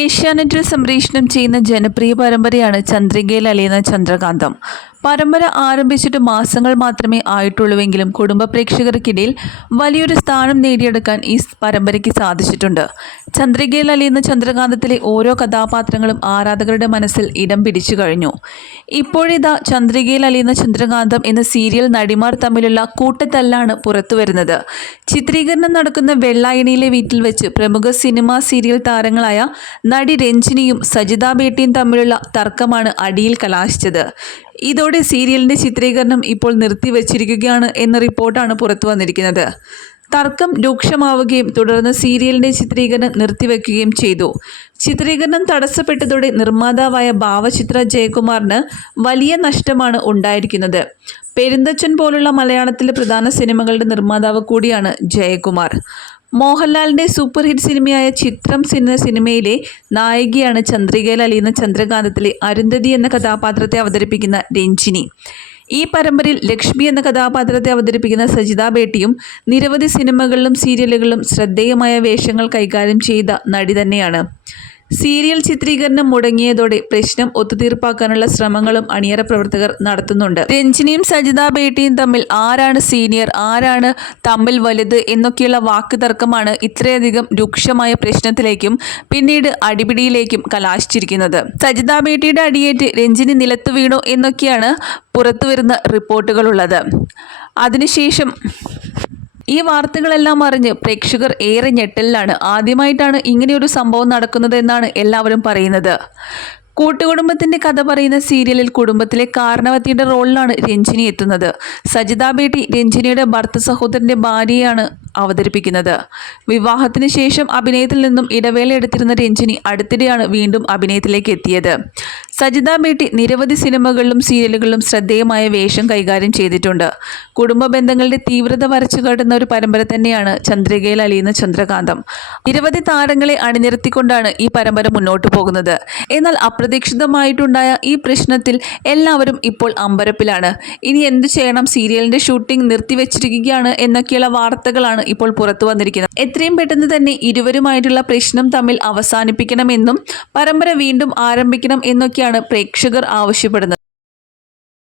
ഏഷ്യാനെറ്റിൽ സംപ്രേഷണം ചെയ്യുന്ന ജനപ്രിയ പരമ്പരയാണ് ചന്ദ്രികയിൽ അലിയുന്ന ചന്ദ്രകാന്തം. പരമ്പര ആരംഭിച്ചിട്ട് മാസങ്ങൾ മാത്രമേ ആയിട്ടുള്ളൂവെങ്കിലും കുടുംബ പ്രേക്ഷകർക്കിടയിൽ വലിയൊരു സ്ഥാനം നേടിയെടുക്കാൻ ഈ പരമ്പരയ്ക്ക് സാധിച്ചിട്ടുണ്ട്. ചന്ദ്രികയിൽ അലിയുന്ന ചന്ദ്രകാന്തത്തിലെ ഓരോ കഥാപാത്രങ്ങളും ആരാധകരുടെ മനസ്സിൽ ഇടം പിടിച്ചു കഴിഞ്ഞു. ഇപ്പോഴിതാ ചന്ദ്രികയിൽ അലിയുന്ന ചന്ദ്രകാന്തം എന്ന സീരിയൽ നടിമാർ തമ്മിലുള്ള കൂട്ടത്തല്ലാണ് പുറത്തു വരുന്നത്. ചിത്രീകരണം നടക്കുന്ന വെള്ളായണിയിലെ വീട്ടിൽ വെച്ച് പ്രമുഖ സിനിമാ സീരിയൽ താരങ്ങളായ നടി രഞ്ജിനിയും സജിത ബേട്ടിയും തമ്മിലുള്ള തർക്കമാണ് അടിയിൽ കലാശിച്ചത്. ഇതോടെ സീരിയലിന്റെ ചിത്രീകരണം ഇപ്പോൾ നിർത്തിവച്ചിരിക്കുകയാണ് എന്ന റിപ്പോർട്ടാണ് പുറത്തു വന്നിരിക്കുന്നത്. തർക്കം രൂക്ഷമാവുകയും തുടർന്ന് സീരിയലിന്റെ ചിത്രീകരണം നിർത്തിവെക്കുകയും ചെയ്തു. ചിത്രീകരണം തടസ്സപ്പെട്ടതോടെ നിർമ്മാതാവായ ഭാവചിത്ര ജയകുമാറിന് വലിയ നഷ്ടമാണ് ഉണ്ടായിരിക്കുന്നത്. പെരുന്തച്ചൻ പോലുള്ള മലയാളത്തിലെ പ്രധാന സിനിമകളുടെ നിർമ്മാതാവ് കൂടിയാണ് ജയകുമാർ. മോഹൻലാലിന്റെ സൂപ്പർ ഹിറ്റ് സിനിമയായ ചിത്രം എന്ന സിനിമയിലെ നായികയാണ് ചന്ദ്രികയിൽ എന്ന ചന്ദ്രകാന്തത്തിലെ അരുന്ധതി എന്ന കഥാപാത്രത്തെ അവതരിപ്പിക്കുന്ന രഞ്ജിനി. ഈ പരമ്പരയിൽ ലക്ഷ്മി എന്ന കഥാപാത്രത്തെ അവതരിപ്പിക്കുന്ന സജിത ബേട്ടിയും നിരവധി സിനിമകളിലും സീരിയലുകളിലും ശ്രദ്ധേയമായ വേഷങ്ങൾ കൈകാര്യം ചെയ്ത നടി തന്നെയാണ്. സീരിയൽ ചിത്രീകരണം മുടങ്ങിയതോടെ പ്രശ്നം ഒത്തുതീർപ്പാക്കാനുള്ള ശ്രമങ്ങളും അണിയറ പ്രവർത്തകർ നടത്തുന്നുണ്ട്. രഞ്ജിനിയും സജിത ബേട്ടിയും തമ്മിൽ ആരാണ് സീനിയർ ആരാണ് തമ്മിൽ വലുത് എന്നൊക്കെയുള്ള വാക്ക് തർക്കമാണ് ഇത്രയധികം രൂക്ഷമായ പ്രശ്നത്തിലേക്കും പിന്നീട് അടിപിടിയിലേക്കും കലാശിച്ചിരിക്കുന്നത്. സജിത ബേട്ടിയുടെ അടിയേറ്റ് രഞ്ജിനി നിലത്തു വീണു എന്നൊക്കെയാണ് പുറത്തുവരുന്ന റിപ്പോർട്ടുകളുള്ളത്. അതിനുശേഷം ഈ വാർത്തകളെല്ലാം അറിഞ്ഞ് പ്രേക്ഷകർ ഏറെ ഞെട്ടലിലാണ്. ആദ്യമായിട്ടാണ് ഇങ്ങനെയൊരു സംഭവം നടക്കുന്നത് എന്നാണ് എല്ലാവരും പറയുന്നത്. കൂട്ടുകുടുംബത്തിന്റെ കഥ പറയുന്ന സീരിയലിൽ കുടുംബത്തിലെ കാരണവത്തിയുടെ റോളിലാണ് രഞ്ജിനി എത്തുന്നത്. സജിത ബേട്ടി രഞ്ജിനിയുടെ ഭർത്ത സഹോദരന്റെ ഭാര്യയാണ് അവതരിപ്പിക്കുന്നത്. വിവാഹത്തിന് ശേഷം അഭിനയത്തിൽ നിന്നും ഇടവേള എടുത്തിരുന്ന രഞ്ജിനി അടുത്തിടെയാണ് വീണ്ടും അഭിനയത്തിലേക്ക് എത്തിയത്. സജിത ബേട്ടി നിരവധി സിനിമകളിലും സീരിയലുകളിലും ശ്രദ്ധേയമായ വേഷം കൈകാര്യം ചെയ്തിട്ടുണ്ട്. കുടുംബ ബന്ധങ്ങളുടെ തീവ്രത വരച്ചു കാട്ടുന്ന ഒരു പരമ്പര തന്നെയാണ് ചന്ദ്രികയിൽ അലിയുന്ന ചന്ദ്രകാന്തം. നിരവധി താരങ്ങളെ അണിനിരത്തിക്കൊണ്ടാണ് ഈ പരമ്പര മുന്നോട്ട് പോകുന്നത്. എന്നാൽ അപ്രതീക്ഷിതമായിട്ടുണ്ടായ ഈ പ്രശ്നത്തിൽ എല്ലാവരും ഇപ്പോൾ അമ്പരപ്പിലാണ്. ഇനി എന്തു ചെയ്യണം? സീരിയലിന്റെ ഷൂട്ടിംഗ് നിർത്തിവെച്ചിരിക്കുകയാണ് എന്നൊക്കെയുള്ള വാർത്തകളാണ് ഇപ്പോൾ പുറത്തു വന്നിരിക്കുന്നത്. എത്രയും പെട്ടെന്ന് തന്നെ ഇരുവരുമായിട്ടുള്ള പ്രശ്നം തമ്മിൽ അവസാനിപ്പിക്കണമെന്നും പരമ്പര വീണ്ടും ആരംഭിക്കണം എന്നൊക്കെയാണ് പ്രേക്ഷകർ ആവശ്യപ്പെടുന്നത്.